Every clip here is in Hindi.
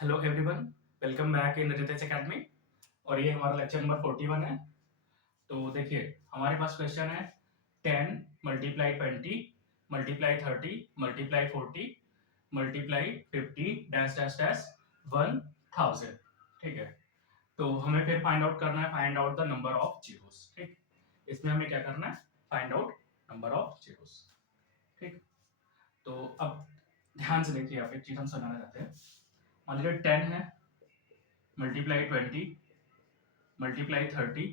Hello everyone, welcome back in Ritesh academy. और ये हमारा लेक्चर नंबर 41 है। तो देखिए, हमारे पास क्वेश्चन है 10 multiply 20 multiply 30 multiply 40 multiply 50 dash dash dash 1000। ठीक है, तो हमें फिर फाइंड आउट करना है, find out the number of zeros. ठीक, इसमें हमें क्या करना है, find out number of zeros. ठीक, तो अब ध्यान से देखिए, आप एक चीज हम समझाना चाहते हैं। मान लीजिए 10 है, मल्टीप्लाई 20 मल्टीप्लाई 30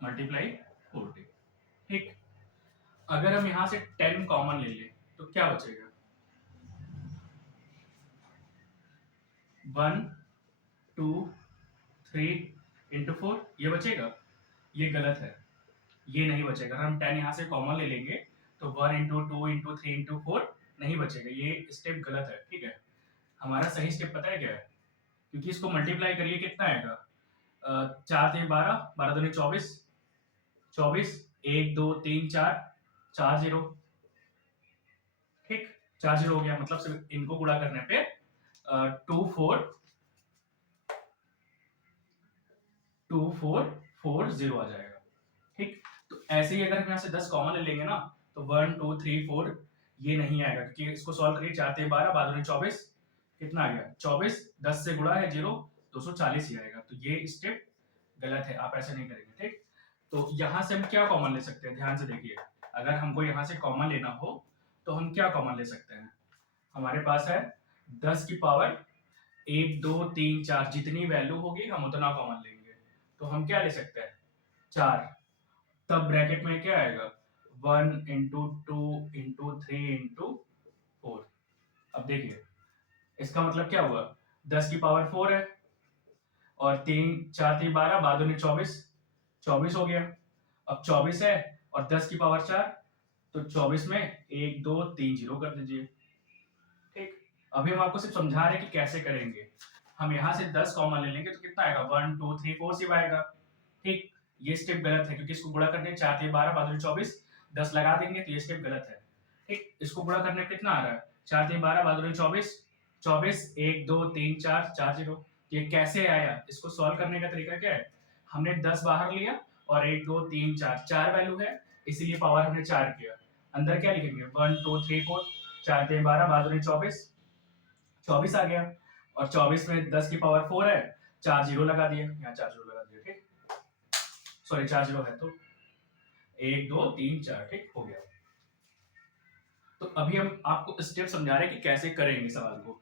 मल्टीप्लाई 40। ठीक, अगर हम यहां से 10 कॉमन ले लें तो क्या बचेगा? 1 2 3 इंटू 4 ये बचेगा। ये गलत है, ये नहीं बचेगा। अगर हम 10 यहां से कॉमन ले लेंगे तो 1 इंटू 2 इंटू 3 इंटू 4 नहीं बचेगा। ये स्टेप गलत है। ठीक है, हमारा सही स्टेप पता है क्या है? क्योंकि इसको मल्टीप्लाई करिए, कितना आएगा? 4 3 12, 12 दूनी 24, 24 1 2 3 4, 4 जीरो। ठीक, 4 जीरो हो गया, मतलब सिर्फ इनको गुणा करने पे 2440 आ जाएगा। ठीक, तो ऐसे ही अगर हम यहाँ से 10 कॉमन ले लेंगे ना तो 1 2 3 4 ये नहीं आएगा, क्योंकि इसको सॉल्व करिए। 4 3 12, 12 दूनी 24, कितना आ गया? 24, 10 से गुणा है जीरो, 240 ही आएगा। तो ये स्टेप गलत है, आप ऐसे नहीं करेंगे। ठीक, तो यहां से हम क्या कॉमन ले सकते हैं? ध्यान से देखिए, अगर हमको यहां से कॉमन लेना हो तो हम क्या कॉमन ले सकते हैं? हमारे पास है 10 की पावर 1 2 3 4, जितनी वैल्यू होगी हम उतना कॉमन लेंगे। तो हम क्या ले सकते हैं? 4। तब ब्रैकेट में क्या आएगा? 1 इंटू 2 इंटू 3 इंटू 4। अब देखिए, इसका मतलब क्या हुआ? 10 की पावर 4 है, और 3 4 3 12, 12 दूनी 24, 24 हो गया। अब 24 है और 10 की पावर 4, तो 24 में 1 2 3 जीरो कर दीजिए। ठीक, अभी हम आपको सिर्फ समझा रहे हैं कि कैसे करेंगे। हम यहाँ से 10 कॉमन ले लेंगे तो कितना आएगा? 1 2 3 4 सिर्फ आएगा। ठीक, ये स्टेप गलत है, क्योंकि इसको गुणा करने 4 3 12, 12 दूनी 24, 10 लगा देंगे तो ये स्टेप गलत है। ठीक, इसको गुणा करने पे कितना आ रहा है? 4 3 12, 12 दूनी 24, 24 1 2 3 4, 4 जीरो। ये कैसे आया? इसको सॉल्व करने का तरीका क्या है? हमने 10 बाहर लिया और 1 2 3 4, 4 वैल्यू है, इसीलिए पावर हमने 4 किया। अंदर क्या लिखेंगे? 1 2 3 4, 4 3 12, 12 दूनी 24, 24 आ गया। और 24 में 10 की पावर 4 है, 4 जीरो लगा दिए, यहाँ 4 जीरो लगा दिए। ठीक, सॉरी 4 जीरो है तो 1 2 3 4। ठीक, हो गया। तो अभी हम आपको स्टेप समझा रहे हैं कि कैसे करेंगे सवाल को।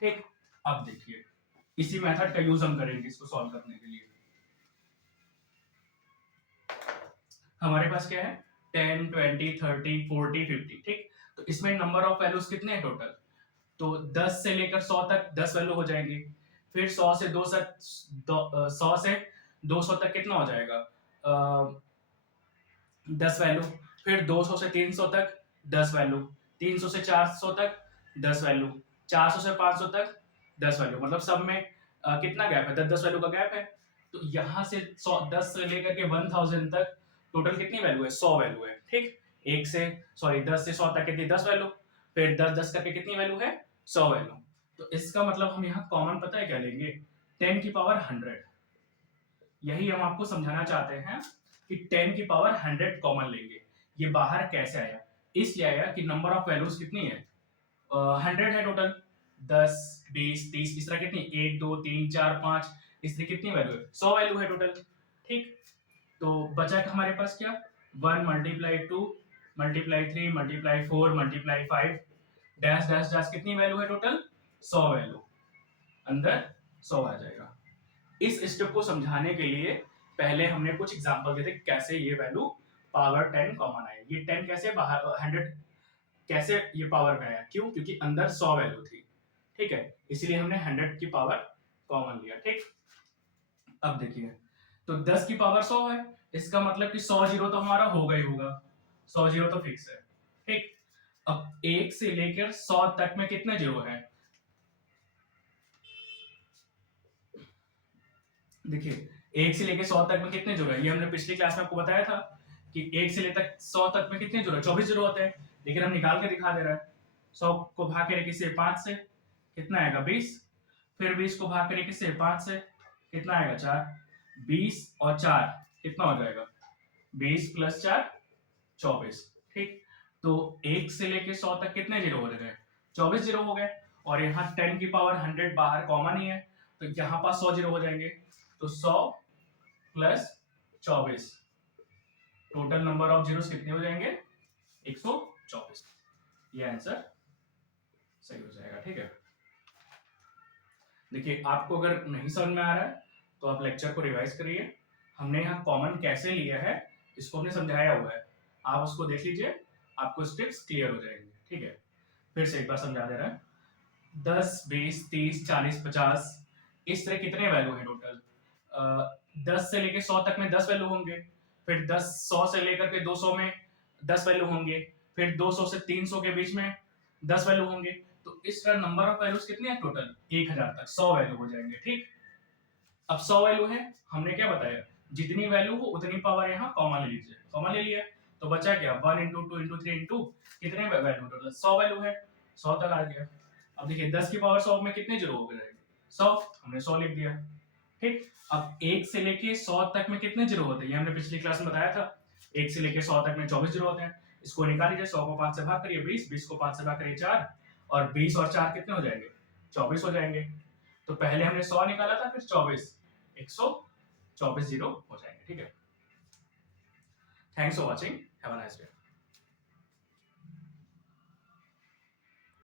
ठीक, अब देखिए, इसी मेथड का यूज हम करेंगे इसको सॉल्व करने के लिए। हमारे पास क्या है? 10 20 30 40 50। ठीक, तो इसमें नंबर ऑफ वैल्यूज कितने हैं टोटल? तो 10 से लेकर 100 तक 10 वैल्यू हो जाएंगी। फिर 100 से 100 से 200 तक कितना हो जाएगा? 10 वैल्यू। फिर 200 से 300 तक 10 वैल्यू। 300 से 400 तक 10 वैल्यू। 400 से 500 तक 10 वैल्यू। मतलब सब में कितना गैप है? 10 10 वैल्यू का गैप है। तो यहां से 10 से लेकर के 1000 तक टोटल कितनी वैल्यू है? 100 वैल्यू है। ठीक, एक से सॉरी 10 से 100 तक कितनी? 10 वैल्यू। फिर 10 10 करके कितनी वैल्यू है? 100 वैल्यू। तो इसका मतलब हम यहाँ कॉमन पता है क्या लेंगे? 10 की पावर 100। यही हम आपको समझाना चाहते हैं कि 10 की पावर 100 कॉमन लेंगे। ये बाहर कैसे आया? इसलिए आया कि नंबर ऑफ वैल्यूज कितनी है? 100 है टोटल। 10 20 30 इस तरह कितनी? 1 2 3 4 5, इस तरह कितनी वैल्यू है? 100 वैल्यू है टोटल। ठीक, तो बचा हमारे पास क्या? 1 multiply 2 multiply 3 multiply 4 multiply 5 dash dash dash, कितनी वैल्यू है टोटल? 100 वैल्यू। अंदर 100 आ जाएगा। इस स्टेप को समझाने के लिए पहले हमने कुछ एग्जांपल दिए थे कैसे ये वैल्यू पावर 10 कॉमन आए। ये 10 कैसे बाहर 100 कैसे ये पावर में आया? क्यों? क्योंकि अंदर 100 वैल्यू थी। ठीक है, इसीलिए हमने 100 की पावर कॉमन लिया। ठीक, अब देखिए, तो 10 की पावर 100 है, इसका मतलब कि 100 जीरो तो हमारा होगा ही होगा। 100 जीरो तो फिक्स है। ठीक, अब 1 से लेकर 100 तक में कितने जीरो है? देखिए, 1 से लेकर 100 तक में कितने जीरो है? ये हमने पिछली क्लास में आपको बताया था कि 1 से लेकर 100 तक में कितने जीरो है? 24 जीरो होते हैं। लेकिन हम निकाल के दिखा दे रहा है। 100 को भाग के किसी 5 से कितना आएगा? 20। फिर 20 को भाग करिए किससे, 5 से, कितना आएगा 4, 20 और 4 कितना हो जाएगा, 20 प्लस 4 24, ठीक। तो 1 से लेके 100 तक कितने जीरो हो गए, 24 जीरो हो गए। और यहाँ 10 की पावर 100 बाहर कॉमन ही है, तो यहाँ पास 100 जीरो हो जाएंगे, तो 100 plus 24, total number of zeros कितने हो जाएंगे, 124। ये आंसर सही हो जाएगा, ठीक है। देखिए आपको अगर नहीं समझ में आ रहा है तो आप लेक्चर को रिवाइज करिए, हमने यहाँ कॉमन कैसे लिया है इसको हमने समझाया हुआ है, आप उसको देख लीजिए, आपको स्टेप्स क्लियर हो जाएंगे, ठीक है। फिर से एक बार समझा दे रहा है, 10 20 30 40 50 इस तरह कितने वैल्यू है टोटल, 10 से लेके 100 तक में 10 वैल्यू होंगे, फिर 10 100 से लेकर के 200 में 10 वैल्यू होंगे, फिर 200 से 300 के बीच में 10 वैल्यू होंगे। तो इस तरह नंबर ऑफ वैल्यूज कितने हैं टोटल, 1000 तक 100 वैल्यू हो जाएंगे, ठीक। अब 100 वैल्यू है, हमने क्या बताया, जितनी वैल्यू हो उतनी पावर यहाँ कॉमन ले लीजिए, कॉमन ले लिया तो बचा क्या, 1 इंटू 2 इंटू 3 इंटू कितने वैल्यू टोटल, 100 वैल्यू है, 100 तक आ गया। अब देखिए 10 की पावर 100 में कितने जीरो हो गए, 100, हमने 100 लिख दिया, ठीक। अब 1 से लेके 100 तक में कितने जीरो होते हैं, ये हमने पिछली क्लास में बताया था, 1 से लेके 100 तक में 24 जीरो होते हैं। इसको निकाल लीजिए, 100 को 5 से भाग करिए 20, 20 को 5 से भाग करिए 4, और 20 और 4 कितने हो जाएंगे, 24 हो जाएंगे। तो पहले हमने 100 निकाला था, फिर 24, 124 जीरो हो जाएंगे, ठीक है। Thanks for watching, have a nice day.